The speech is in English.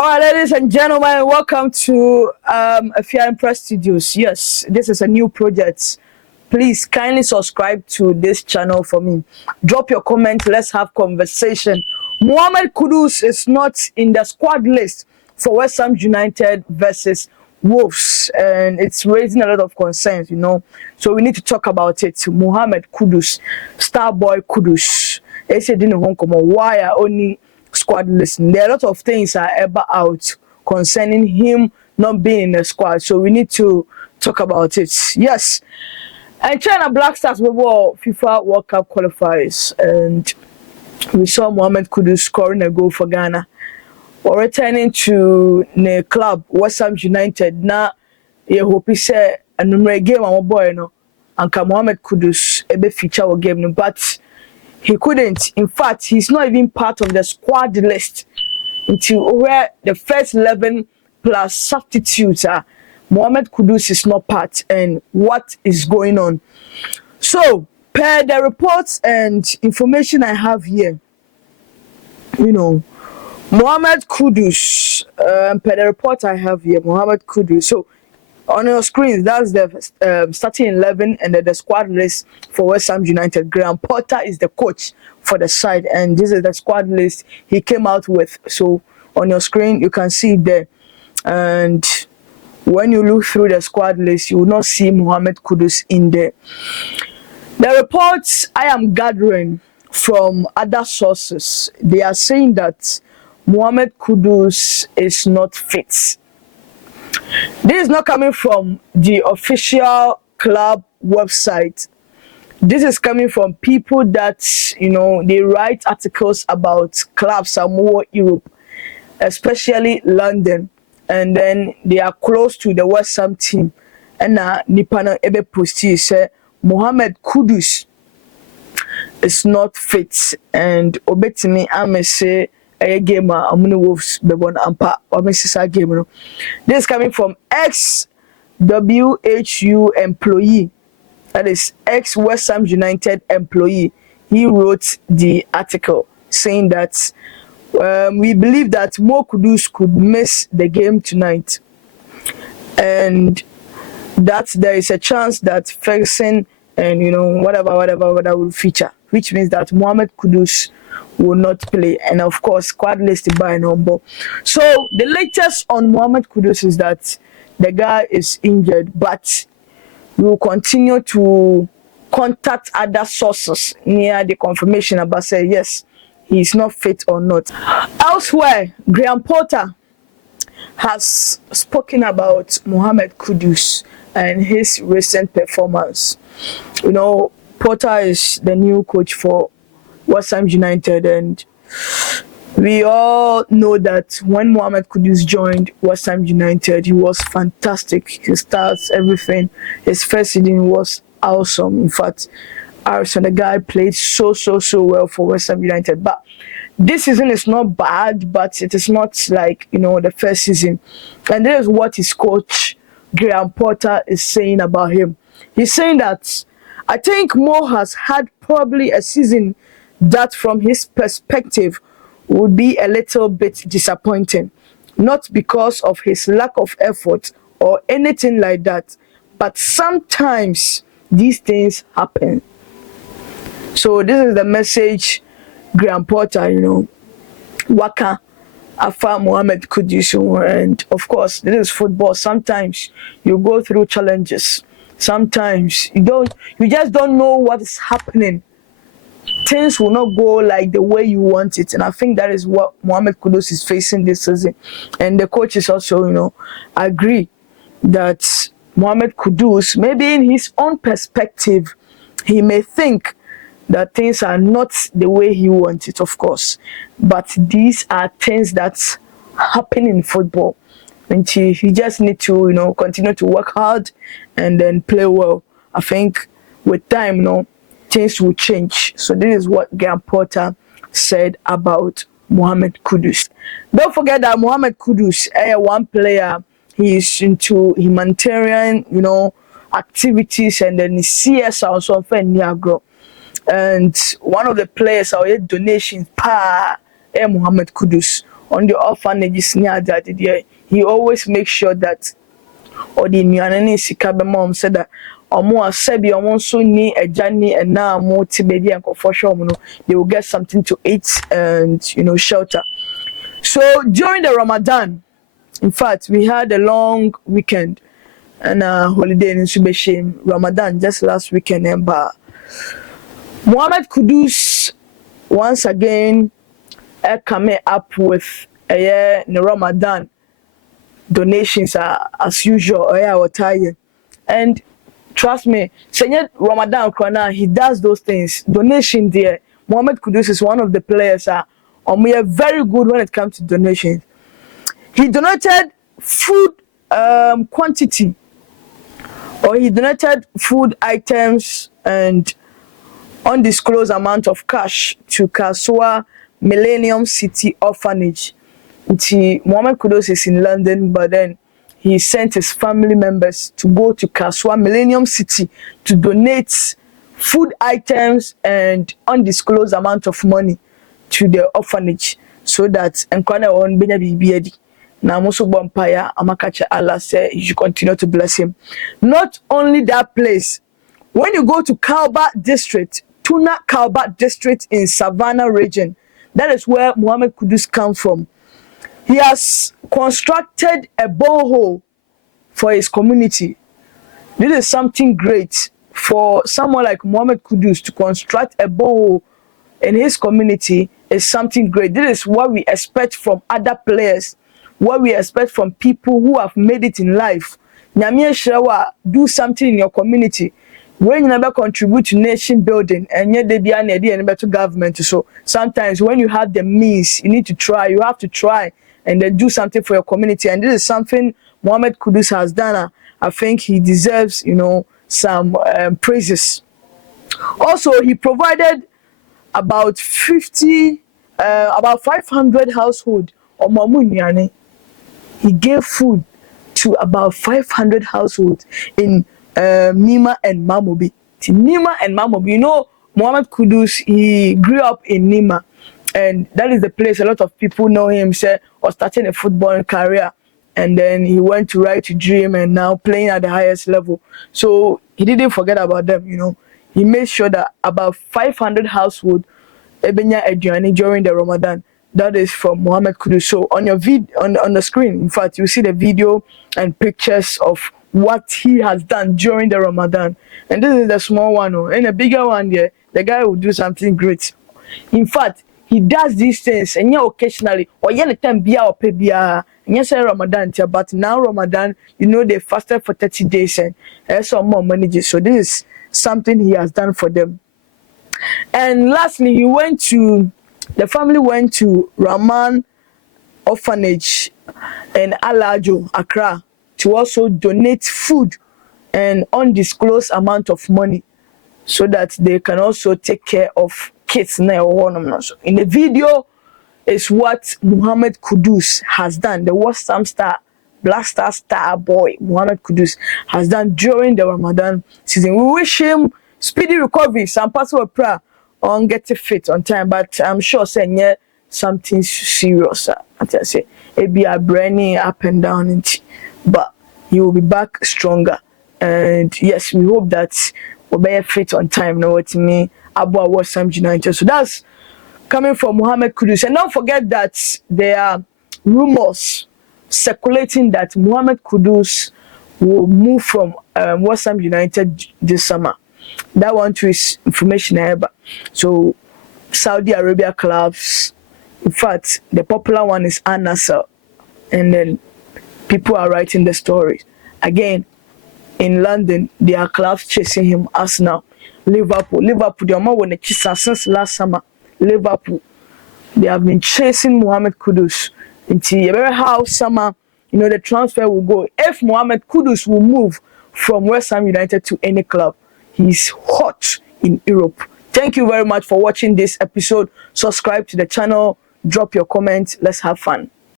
All right, ladies and gentlemen, welcome to Afia Press Studios. Yes, this is a new project. Please kindly subscribe to this channel for me. Drop your comment. Let's have conversation. Mohammed Kudus is not in the squad list for West Ham United versus Wolves, and it's raising a lot of concerns, So we need to talk about it. Mohammed Kudus, star boy Kudus. Why are only squad list? There are a lot of things are ever out concerning him not being in the squad, so we need to talk about it. Yes, and China Black Stars were FIFA World Cup qualifiers, and we saw Mohammed Kudus scoring a goal for Ghana. We're returning to the club West Ham United. Now, you hope he said a number game our boy, and Mohammed Kudus a feature game, but he couldn't. In fact, he's not even part of the squad list until where the first 11 plus substitutes are. Mohammed Kudus is not part, and what is going on? So, per the reports and information I have here, Mohammed Kudus, per the report I have here, Mohammed Kudus. So, on your screen, that's the starting 11 and the squad list for West Ham United. Graham Potter is the coach for the side, and this is the squad list he came out with. So on your screen, you can see it there. And when you look through the squad list, you will not see Mohammed Kudus in there. The reports I am gathering from other sources, they are saying that Mohammed Kudus is not fit. This is not coming from the official club website. This is coming from people that, they write articles about clubs somewhere Europe, especially London. And then they are close to the West Ham team. And now, Nipana Ebe Posti say Mohammed Kudus is not fit. And Obetimi Ame say, gamer among Wolves bebon ampa or game. This is coming from ex-WHU employee, that is ex-West Ham United employee. He wrote the article saying that we believe that Mo Kudus could miss the game tonight, and that there is a chance that Ferguson and whatever will feature, which means that Mohammed Kudus will not play, and of course squad list by number. So the latest on Mohammed Kudus is that the guy is injured, but we will continue to contact other sources near the confirmation about say yes, he is not fit or not. Elsewhere, Graham Potter has spoken about Mohammed Kudus and his recent performance. Potter is the new coach for West Ham United, and we all know that when Mohammed Kudus joined West Ham United, he was fantastic. His stats, everything. His first season was awesome. In fact, the guy played so well for West Ham United. But this season is not bad, but it is not like the first season. And this is what his coach Graham Potter is saying about him. He's saying that I think Mo has had probably a season that from his perspective would be a little bit disappointing. Not because of his lack of effort or anything like that, but sometimes these things happen. So this is the message Graham Potter, Waka Afa Mohammed Kudus, and of course this is football. Sometimes you go through challenges. Sometimes you just don't know what is happening. Things will not go like the way you want it, and I think that is what Mohammed Kudus is facing this season. And the coaches also, agree that Mohammed Kudus, maybe in his own perspective, he may think that things are not the way he wants it, of course, but these are things that happen in football, and he just need to, continue to work hard and then play well. I think with time, things will change. So this is what Graham Potter said about Mohammed Kudus. Don't forget that Mohammed Kudus, one player, he is into humanitarian, activities, and then he CS also for Niagara. And one of the players our donations Mohammed Kudus on the orphanages near that he always makes sure that or the nyanani sika be mom said that omo asebi omo so ni ejani and na mo ti baby and for sure no they will get something to eat and shelter. So during the Ramadan, in fact, we had a long weekend and a holiday in Subeshim Ramadan just last weekend. And Mohammed Kudus once again coming up with a Ramadan donations as usual. And trust me, Senior Ramadan Krana, he does those things. Donation there. Mohammed Kudus is one of the players we are very good when it comes to donations. He donated food quantity, or he donated food items and undisclosed amount of cash to Kasua Millennium City Orphanage. Mohammed Kudus is in London, but then he sent his family members to go to Kasua Millennium City to donate food items and undisclosed amount of money to the orphanage so that Nkwana on Benya Bibiedi. Now Musu Bompaya Amakacha Allah said he should continue to bless him. Not only that place, when you go to Kalba district, Tuna Kalba district in Savannah region, that is where Mohammed Kudus comes from. He has constructed a borehole for his community. This is something great for someone like Mohammed Kudus to construct a borehole in his community is something great. This is what we expect from other players, what we expect from people who have made it in life. Nyamie Shrewa, do something in your community. When you never contribute to nation building, and yet they be an idea and to government. So sometimes when you have the means, you need to try. You have to try and then do something for your community. And this is something Mohammed Kudus has done. I think he deserves, some praises. Also, he provided about 500 households or Mamuniani. He gave food to about 500 households in Nima and Mamobi. Nima and Mamobi, Mohammed Kudus, he grew up in Nima, and that is the place a lot of people know him, or starting a football career, and then he went to Right to Dream and now playing at the highest level. So he didn't forget about them, He made sure that about 500 households Ebenya Eduani during the Ramadan. That is from Mohammed Kudus. So on your on the screen, in fact, you see the video and pictures of what he has done during the Ramadan. And this is the small one, and the bigger one there, the guy will do something great. In fact, he does these things and occasionally, or time bia or pebia, and yes, Ramadan, but now Ramadan, they fasted for 30 days and some more money. So this is something he has done for them. And lastly, the family went to Rahman Orphanage in Alajo, Accra, to also donate food and undisclosed amount of money so that they can also take care of kids. In the video is what Mohammed Kudus has done, the Western star, Black Star boy, Mohammed Kudus has done during the Ramadan season. We wish him speedy recovery, some parts of prayer on getting fit on time, but I'm sure saying something serious. I say it be a brainy up and down, but he will be back stronger. And yes, we hope that we'll be fit on time. Know what I mean? Abua was some United. So that's coming from Mohammed Kudus. And don't forget that there are rumors circulating that Mohammed Kudus will move from West Ham United this summer. That one too is information. So Saudi Arabia clubs, in fact, the popular one is Al Nassr, and then people are writing the stories. Again, in London, there are clubs chasing him. Arsenal, Liverpool, they are more when since last summer. Liverpool, they have been chasing Mohammed Kudus until how summer, the transfer will go. If Mohammed Kudus will move from West Ham United to any club, he's hot in Europe. Thank you very much for watching this episode. Subscribe to the channel, drop your comments. Let's have fun.